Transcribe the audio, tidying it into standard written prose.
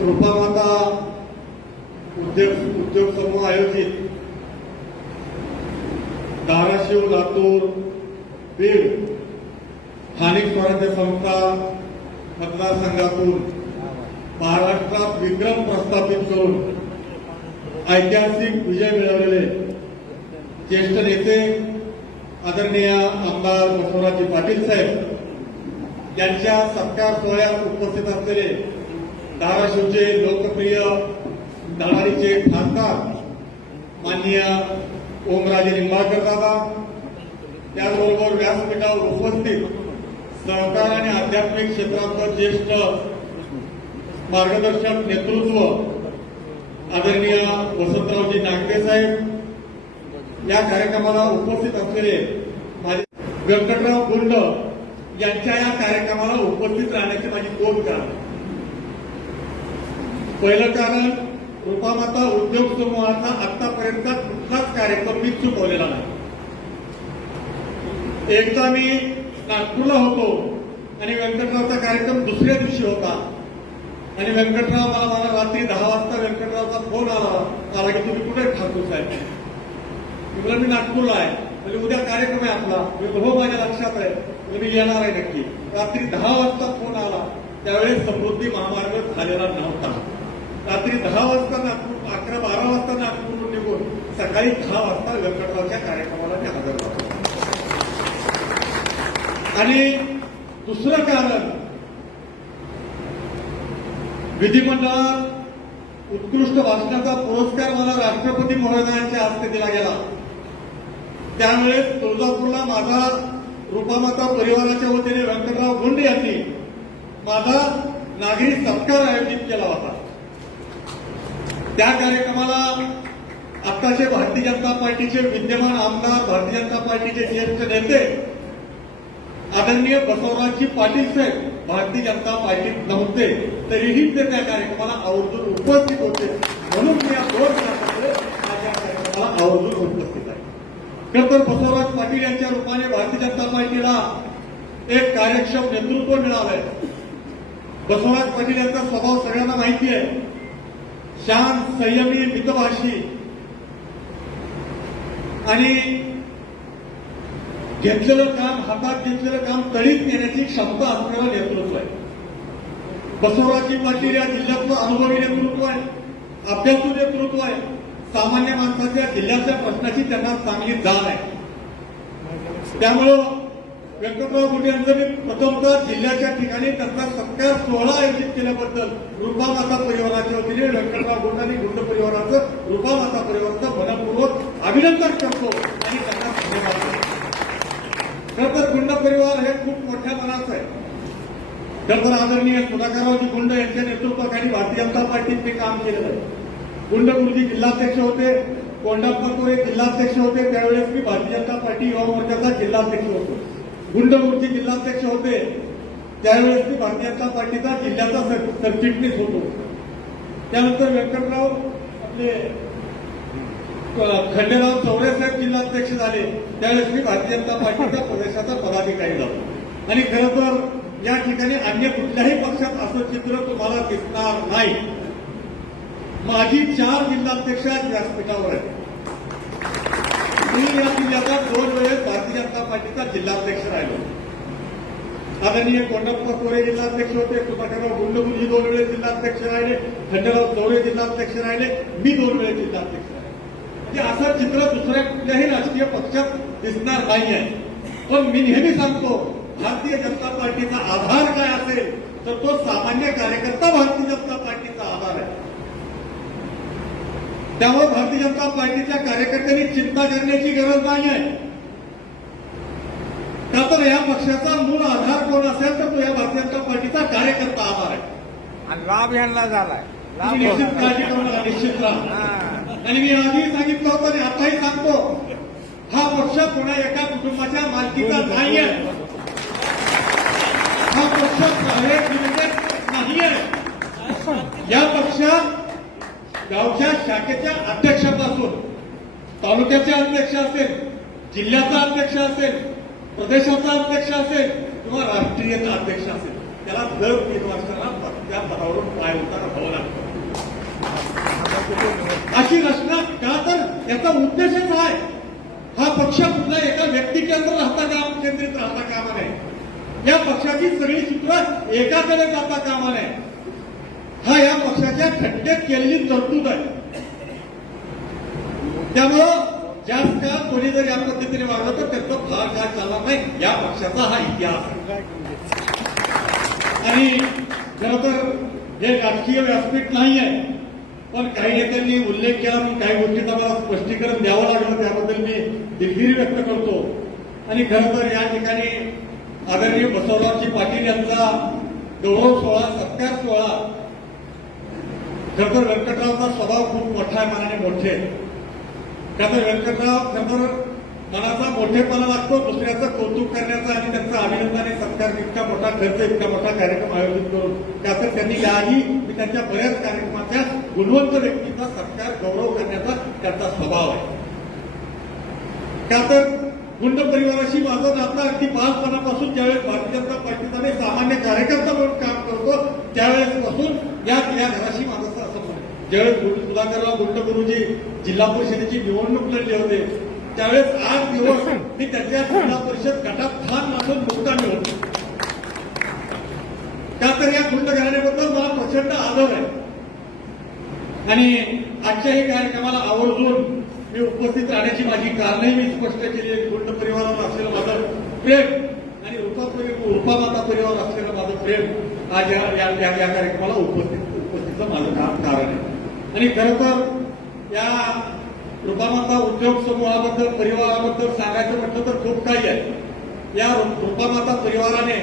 रूपामाता उद्योग समूह आयोजित धाराशिव, लातूर, बीड स्थानिक स्वराज्य संस्था मतदारसंघातून महाराष्ट्रात विक्रम प्रस्थापित करून ऐतिहासिक विजय मिळवलेले ज्येष्ठ नेते आदरणीय आमदार बसवराजजी पाटील साहेब यांच्या सत्कार सोहळ्यात उपस्थित असलेले धाराशिवचे लोकप्रिय धडाडीचे खासदार माननीय ओमराजे निंबाळकर दादा, त्याचबरोबर व्यासपीठावर उपस्थित सहकार आणि आध्यात्मिक क्षेत्रातलं ज्येष्ठ मार्गदर्शक नेतृत्व आदरणीय वसंतरावजी नागरे साहेब, या कार्यक्रमाला उपस्थित असलेले माझे व्यंकटराव गुंड यांच्या या कार्यक्रमाला उपस्थित राहण्याचे माझी दोन कारण. पहिलं कारण, रूपामाता उद्योग समूहाचा आतापर्यंत कुठलाच कार्यक्रम मी चुकवलेला नाही. एकदा मी नागपूरला होतो आणि व्यंकटरावचा कार्यक्रम दुसऱ्या दिवशी होता आणि व्यंकटराव मला रात्री 10 वाजता व्यंकटरावचा फोन आला की तुम्ही कुठे ठाकूर साहेब? मी नागपूरला आहे. म्हणजे उद्या कार्यक्रम आहे आपला. हो, माझ्या लक्षात आहे. मी येणार आहे नक्की. रात्री 10 वाजता फोन आला. त्यावेळेस समृद्धी महामार्ग झालेला नव्हता. रात्री 10 वाजता नागपूर, 11-12 वाजता नागपूरहून निघून सकाळी 10 वाजता व्यंकटरावच्या कार्यक्रमाला मी हजर झालो. आणि दुसरं कारण, विधिमंडळात उत्कृष्ट भाषणाचा पुरस्कार मला राष्ट्रपती महोदयांच्या हस्ते दिला गेला. त्यावेळेस तुळजापूरला माझा रूपामाता परिवाराच्या वतीने व्यंकटराव गुंड यांनी माझा नागरी सत्कार आयोजित केला होता. त्या कार्यक्रमाला आत्ताचे भारतीय जनता पार्टीचे विद्यमान आमदार, भारतीय जनता पार्टीचे ज्येष्ठ नेते आदरणीय बसवराजजी पाटील साहेब भारतीय जनता पार्टीत नव्हते, तरीही ते त्या कार्यक्रमाला आवर्जून उपस्थित होते. म्हणून मी या 2 तासामध्ये माझ्या कार्यक्रमाला आवर्जून उपस्थित आहे. खरं तर बसवराज पाटील यांच्या रूपाने भारतीय जनता पार्टीला एक कार्यक्षम नेतृत्व मिळालंय. बसवराज पाटील यांचा स्वभाव सगळ्यांना माहिती आहे. शांत, संयमी, मितभाषी आणि घेतलेलं काम, हातात घेतलेलं काम तळीत नेण्याची क्षमता असणारं नेतृत्व आहे. बसवराजजी पाटील या जिल्ह्यातलं अनुभवी नेतृत्व आहे, अभ्यासू नेतृत्व आहे. सामान्य माणसाच्या जिल्ह्याच्या प्रश्नाची त्यांना चांगली जाण आहे. त्यामुळं व्यंकटराव गुंड यांचं मी प्रथमतः जिल्ह्याच्या ठिकाणी त्यांचा सत्कार सोहळा आयोजित केल्याबद्दल रूपामाता परिवाराच्या वतीने व्यंकटराव गुंड आणि गुंड परिवाराचं, रूपामाता परिवाराचं मनपूर्वक अभिनंदन करतो आणि त्यांना धन्यवाद देतो. खरं तर गुंड परिवार हे खूप मोठ्या मनाचं आहे. खरं तर आदरणीय सुधाकररावजी गुंड यांच्या नेतृत्वाखाली भारतीय जनता पार्टीत मी काम केलेलं आहे. गुंड गुरुजी जिल्हाध्यक्ष होते, कोंडाप्पा कोरे जिल्हाध्यक्ष होते. त्यावेळेस मी भारतीय जनता पार्टी युवा मोर्चाचा जिल्हाध्यक्ष होतो. गुंड गुरुजी जिल्हाध्यक्ष होते, त्यावेळेस मी भारतीय जनता पार्टीचा जिल्ह्याचा सरचिटणीस होतो. त्यानंतर व्यंकटराव आपले खंडेराव चौरे साहेब जिल्हाध्यक्ष झाले, त्यावेळेस मी भारतीय जनता पार्टीचा प्रदेशाचा पदाधिकारी झालो. आणि खरं तर या ठिकाणी अन्य कुठल्याही पक्षात असं चित्र तुम्हाला दिसणार नाही. माझी 4 जिल्हाध्यक्ष व्यासपीठावर आहेत. मी या जिल्ह्याचा 2 वेळेस भारतीय जनता पार्टीचा जिल्हाध्यक्ष राहिलो. आदरणीय कोंडाप्पा कोरे जिल्हाध्यक्ष होते, सुधाकरराव गुंड गुरुजी 2 वेळेस जिल्हाध्यक्ष राहिले, खंडेराव चौरे जिल्हाध्यक्ष राहिले, मी 2 वेळेस जिल्हाध्यक्ष राहिले. म्हणजे असं चित्र दुसऱ्या कुठल्याही राजकीय पक्षात दिसणार नाही आहे. पण मी नेहमी सांगतो, भारतीय जनता पार्टीचा आधार काय असेल तर तो सामान्य कार्यकर्ता भारतीय जनता पार्टीचा आधार आहे. त्यामुळे भारतीय जनता पार्टीच्या कार्यकर्त्यांनी चिंता करण्याची गरज नाही आहे. का तर या पक्षाचा मूळ आधार कोण असेल तर तो या भारतीय जनता पार्टीचा कार्यकर्ता आधार आहे. आणि लाभ यांना झालाय. निश्चित काळजी करू नका, निश्चित राहा. आणि मी आधीही सांगितलं होतं आणि आताही सांगतो, हा पक्ष कोणा एका कुटुंबाच्या मालकीचा नाही आहे. हा पक्ष प्रायव्हेट लिमिटेड नाही आहे. या पक्षात गावच्या शाखेच्या अध्यक्षापासून तालुक्याचे अध्यक्ष असेल, जिल्ह्याचा अध्यक्ष असेल, प्रदेशाचा अध्यक्ष असेल किंवा राष्ट्रीयचा अध्यक्ष असेल, त्याला दर 3 वर्षाला त्या पदावरून पाय उतार व्हावं लागतं. अशी रचना का तर याचा उद्देशच आहे हा पक्ष कुठल्या एका व्यक्तीकेंद्र केंद्रित राहता कामा नये. या पक्षाची सगळी सूत्र एकाकडे जाता कामा नये. हा या पक्षाच्या घटनेत केलेली तरतूद आहे. त्यामुळं जास्त काळ कोणी जर या पद्धतीने वागलं तर त्याचं फार काळ चालणार नाही. या पक्षाचा हा इतिहास आहे. आणि खरं तर हे राजकीय व्यासपीठ नाही आहे, पण काही नेत्यांनी उल्लेख केला म्हणून काही गोष्टींना मला स्पष्टीकरण द्यावं लागलं. त्याबद्दल मी दिलगिरी व्यक्त करतो. आणि खरं तर या ठिकाणी आदरणीय बसवराजजी पाटील यांचा गौरव सोहळा, सत्कार सोहळा, खरं तर व्यंकटरावचा स्वभाव खूप मोठा आहे, मनाने मोठे. खरं तर व्यंकटराव खरं तर मनाचा मोठेपणा लागतो दुसऱ्याचं कौतुक करण्याचा आणि त्यांचा अभिनंदन आणि सत्कार इतका मोठा खर्च, इतका मोठा कार्यक्रम आयोजित करून. त्यातर त्यांनी याआधी मी त्यांच्या बऱ्याच कार्यक्रमाच्या गुणवंत व्यक्तीचा सत्कार, गौरव करण्याचा त्यांचा स्वभाव आहे. का तर गुंड परिवाराशी माझं नातं अगदी बालपणापासून ज्यावेळेस भारतीय जनता पार्टीचा मी सामान्य कार्यकर्ता म्हणून काम करतो त्यावेळेसपासून या घराशी माझं असं म्हणणं. ज्यावेळेस सुधाकरराव गुंड गुरुजी जिल्हा परिषदेची निवडणूक लढले होते त्यावेळेस 8 दिवस मी त्याच्या जिल्हा परिषद गटात ठाण मानून मुक्कामी होतो. का तर या गुंड घराण्याबद्दल मला प्रचंड आदर आहे. आणि आजच्याही कार्यक्रमाला आवर्जून मी उपस्थित राहण्याची माझी कारणही मी स्पष्ट केली आहे. गुंड परिवारावर असलेलं माझं प्रेम आणि रूपामाता परिवारावर असलेलं माझं प्रेम आज या कार्यक्रमाला उपस्थितीचं माझं कारण आहे. आणि खरं तर या रूपामाता उद्योग समूहाबद्दल, परिवाराबद्दल सांगायचं म्हटलं तर खूप काही आहे. या रूपामाता परिवाराने